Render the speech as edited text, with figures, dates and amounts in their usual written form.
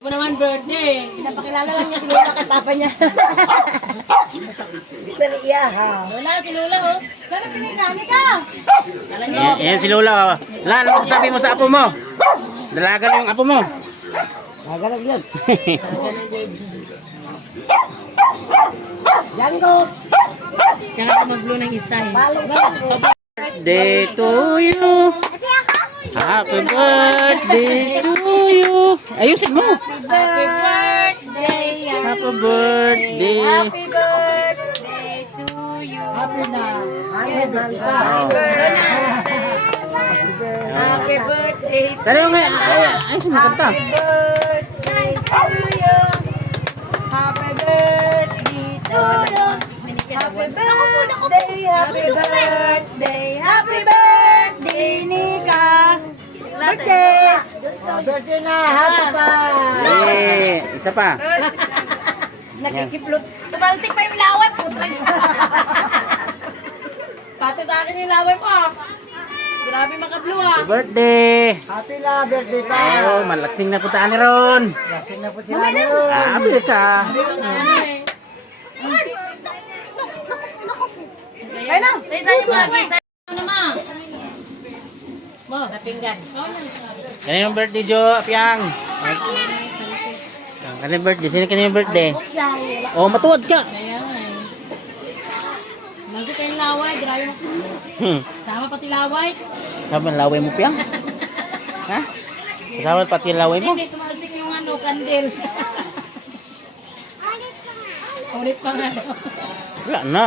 Mo naman birthday. Pinapakilala lang niya si Lola kay papa niya. Di ba niya ha? Lola, si Lola oh. Sana pinagkani ka. Kala niyo. Ayan si Lola. Oh. La, ano sabi mo sa apo mo? Dalaga na yung apo mo. Magalag yun. Jango. Siya nga mag-blow ng isa eh. Birthday to you. Happy birthday to you. Ayusin mo. Happy birthday. Happy birthday. Happy birthday to you. Happy na. Happy birthday. Happy birthday. Pero nga, ayusin mo kanta. Happy birthday to you. Happy birthday to you. Happy birthday, happy birthday, happy birthday, Nika. Birthday. Birthday na. Happy pa. Eh, isa pa. Nakikiplot. Tumalsik pa yung laway, puto. Pati sa akin yung laway mo. Grabe makablo ah. Happy birthday. Happy na. Birthday pa. Oh, malaksing na putaan ni Ron. Lasing na po sila nun. Happy ka. Kaya na. Tayo sa'yo mga kisa. Ano ma? Mo, napinggan. Kaya yung birthday, Jo, Piang. Kaya yung birthday. Sino kanya yung birthday? Oh, matuwad ka. Kaya nga eh. Nandito kayong laway. Grabe mo. Sama pati laway. Sabi ang laway mo, Piang? Ha? Kasama pati ang laway mo? Hindi, tumalsik yung ano, kandil. Ulit pa nga. Wala na.